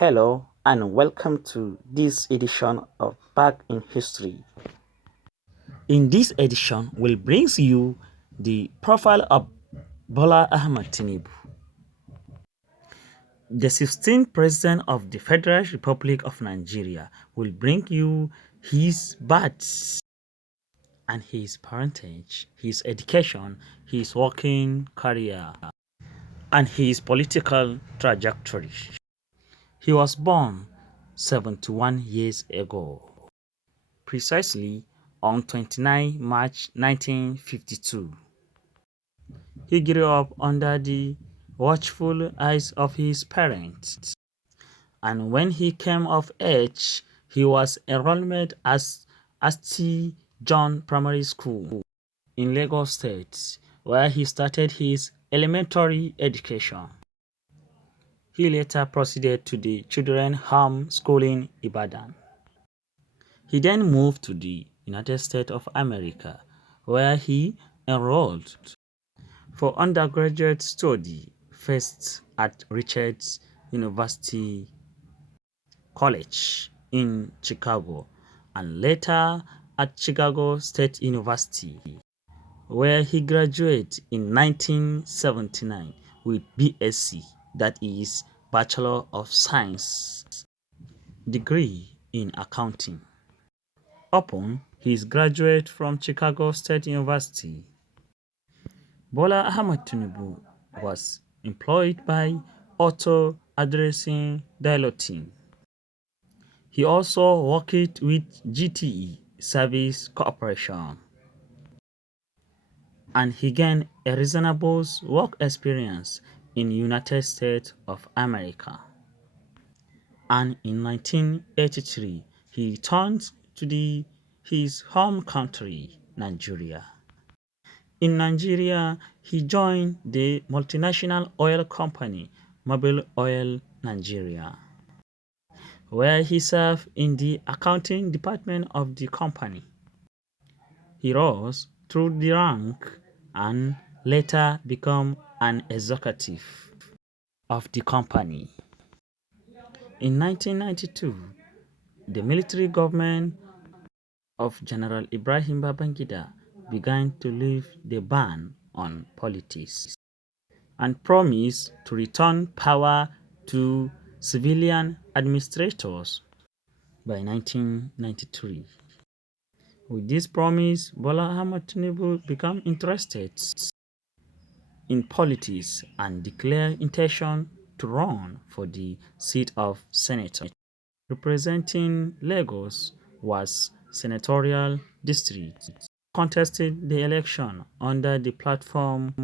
Hello and welcome to this edition of Back in History. In this edition, we'll bring you the profile of Bola Ahmed Tinubu, the 16th President of the Federal Republic of Nigeria. Will bring you his birth and his parentage, his education, his working career, and his political trajectory. He was born 71 years ago, precisely on 29 March 1952. He grew up under the watchful eyes of his parents, and when he came of age, he was enrolled at St. John Primary School in Lagos State, where he started his elementary education. He later proceeded to the Children's Home School in Ibadan. He then moved to the United States of America, where he enrolled for undergraduate study, first at Richards University College in Chicago and later at Chicago State University, where he graduated in 1979 with BSc, that is Bachelor of Science degree in accounting. Upon his graduate from Chicago State University, Bola Ahmed Tinubu was employed by Auto Addressing Dialoting. He also worked with GTE Service Corporation, and he gained a reasonable work experience in United States of America. And in 1983, he returned to his home country, Nigeria. In Nigeria, he joined the multinational oil company Mobil Oil Nigeria, where he served in the accounting department of the company. He rose through the rank and later became an executive of the company. In 1992, the military government of General Ibrahim Babangida began to lift the ban on politics and promised to return power to civilian administrators by 1993. With this promise, Bola Ahmed Tinubu became interested in politics and declared intention to run for the seat of senator. Representing Lagos was senatorial district. Contested the election under the platform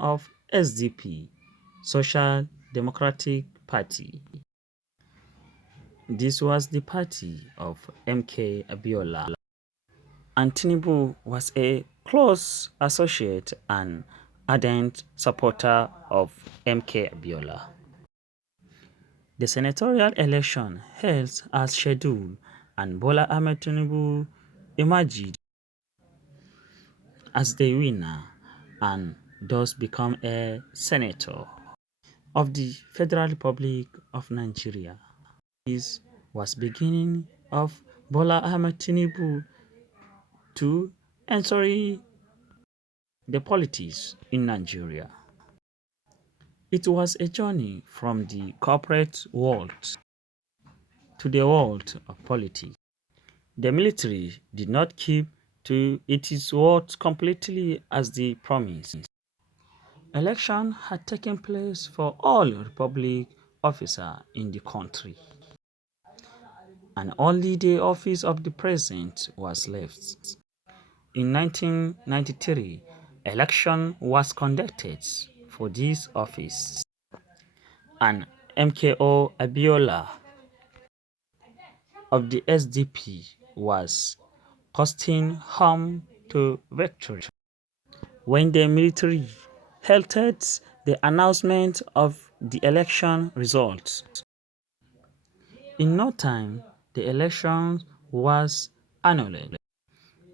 of SDP, Social Democratic Party. This was the party of MK Abiola, and Tinubu was a close associate and ardent supporter of MK Abiola. The senatorial election held as scheduled, and Bola Ahmed Tinubu emerged as the winner and thus become a senator of the Federal Republic of Nigeria. This was beginning of Bola Ahmed Tinubu to enter the politics in Nigeria. It was a journey from the corporate world to the world of politics. The military did not keep to its word completely as they promised. Election had taken place for all Republic officers in the country, and only the office of the president was left. In 1993, election was conducted for this office, and MKO Abiola of the SDP was costing home to victory. When the military halted the announcement of the election results, in no time the election was annulled.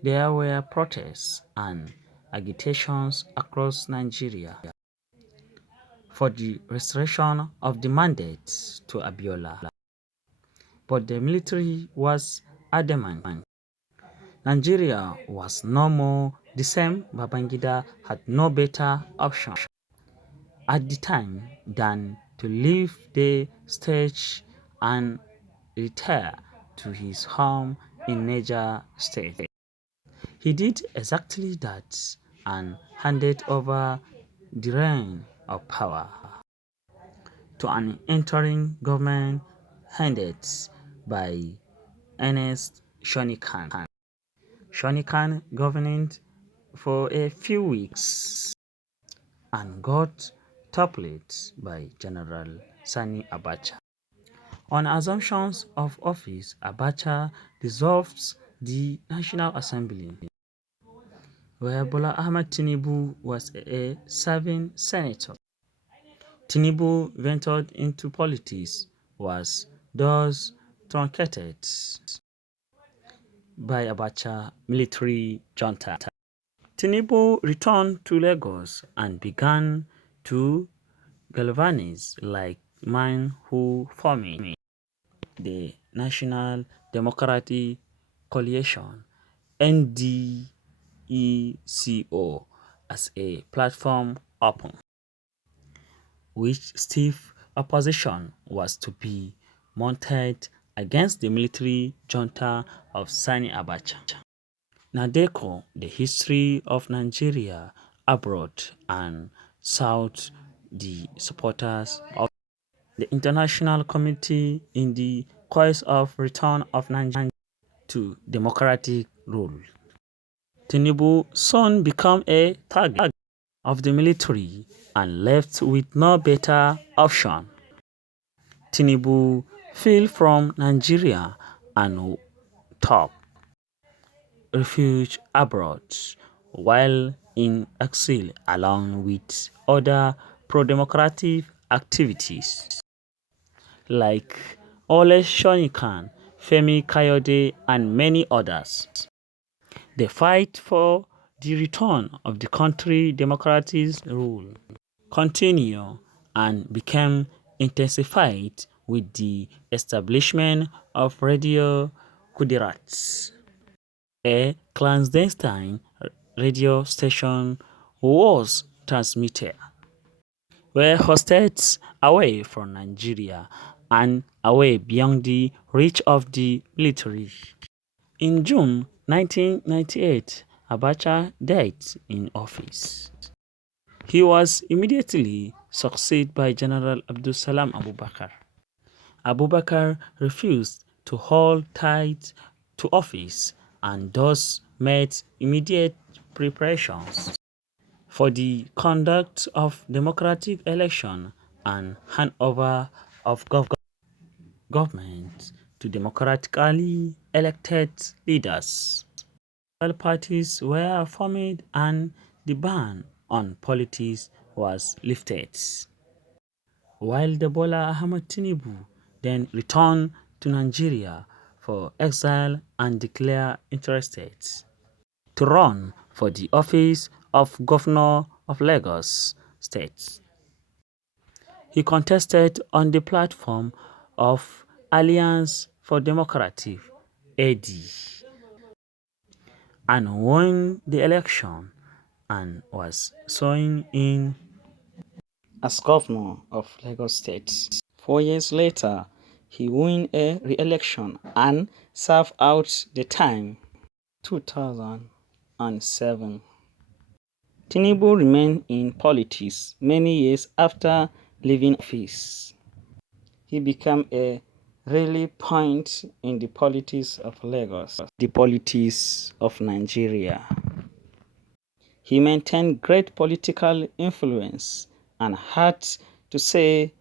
There were protests and agitations across Nigeria for the restoration of the mandate to Abiola. But the military was adamant. Nigeria was no more the same. Babangida had no better option at the time than to leave the stage and retire to his home in Niger State. He did exactly that and handed over the reign of power to an interim government headed by Ernest Shonikan. Shonikan governed for a few weeks and got toppled by General Sani Abacha. On assumptions of office, Abacha dissolved the National Assembly, where Bola Ahmed Tinubu was a serving senator. Tinubu ventured into politics, was thus truncated by Abacha military junta. Tinubu returned to Lagos and began to galvanize like man who formed the National Democratic Coalition (NDECO) as a platform open, which stiff opposition was to be mounted against the military junta of Sani Abacha. NADECO, the history of Nigeria abroad, and sought the supporters of the international community in the quest of return of Nigeria to democratic rule. Tinubu soon became a target of the military and left with no better option. Tinubu fled from Nigeria and took refuge abroad while in exile along with other pro-democratic activities like Ole Shonikan, Femi Kayode and many others. The fight for the return of the country's democratic rule continued and became intensified with the establishment of Radio Kudirat, a clandestine radio station was transmitted, were hosted away from Nigeria and away beyond the reach of the military. In June 1998, Abacha died in office. He was immediately succeeded by General Abdulsalam Abubakar. Abubakar refused to hold tight to office and thus made immediate preparations for the conduct of democratic election and handover of government to democratically elected leaders. All parties were formed and the ban on politics was lifted. While the Bola Ahmed Tinubu then returned to Nigeria for exile and declared interested to run for the office of Governor of Lagos State. He contested on the platform of Alliance for Democratic (AD) and won the election and was sworn in as governor of Lagos State. 4 years later, he won a re-election and served out the time. 2007. Tinubu remained in politics many years after leaving office. He became a rally point in the politics of Lagos, the politics of Nigeria. He maintained great political influence and had to say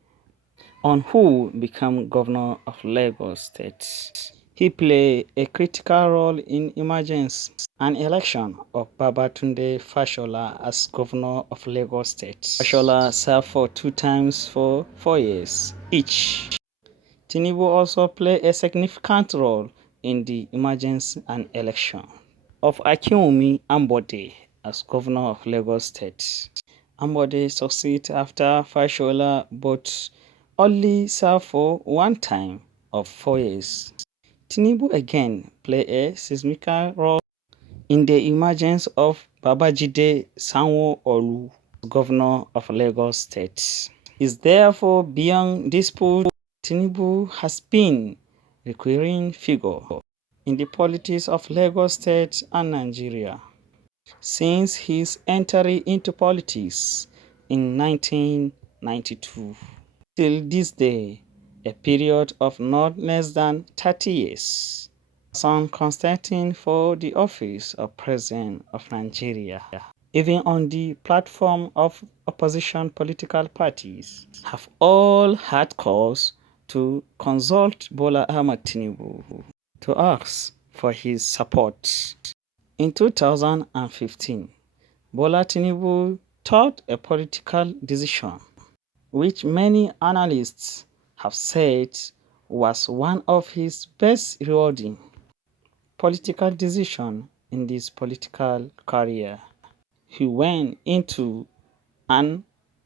on who became governor of Lagos State. He played a critical role in emergence and election of Babatunde Fashola as governor of Lagos State. Fashola served for 2 terms for 4 years each. Tinubu also played a significant role in the emergence and election of Akinwumi Ambode as governor of Lagos State Ahmed succeeded after Fashola but only served for one term of 4 years. Tinubu again played a significant role in the emergence of Babajide Sanwo-Olu as governor of Lagos State. Is therefore beyond dispute. Tinubu has been a recurring figure in the politics of Lagos State and Nigeria since his entry into politics in 1992 till this day, a period of not less than 30 years. Son contesting for the office of President of Nigeria, even on the platform of opposition political parties, have all had cause to consult Bola Ahmed Tinubu to ask for his support. In 2015, Bola Tinubu took a political decision which many analysts have said was one of his best rewarding political decisions in his political career. He went into an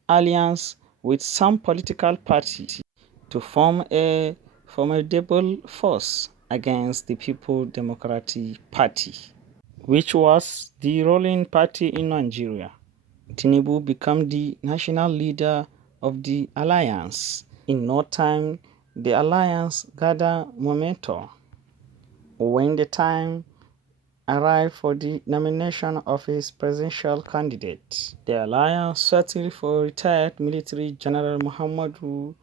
alliance with some political parties to form a formidable force against the People Democratic Party, which was the ruling party in Nigeria. Tinubu became the national leader of the alliance. In no time, the alliance gathered momentum. When the time arrived for the nomination of his presidential candidate, the alliance settled for retired military General Muhammadu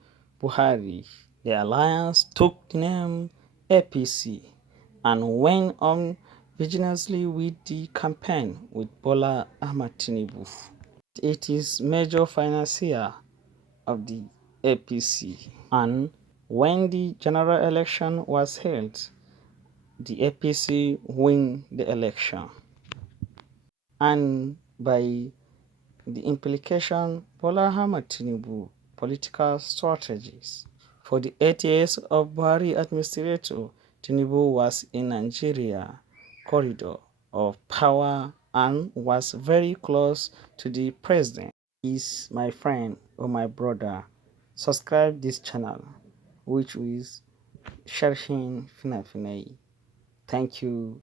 Buhari. The alliance took the name APC and went on vigorously with the campaign with Bola Ahmed Tinubu. It is major financier of the APC, and when the general election was held, the APC won the election. And by the implication, Bola Ahmed Tinubu political strategies. For the 8 years of Buhari administration, Tinubu was in Nigeria corridor of power and was very close to the president. Is my friend or my brother, subscribe this channel, which is Sharhin Finai. Thank you.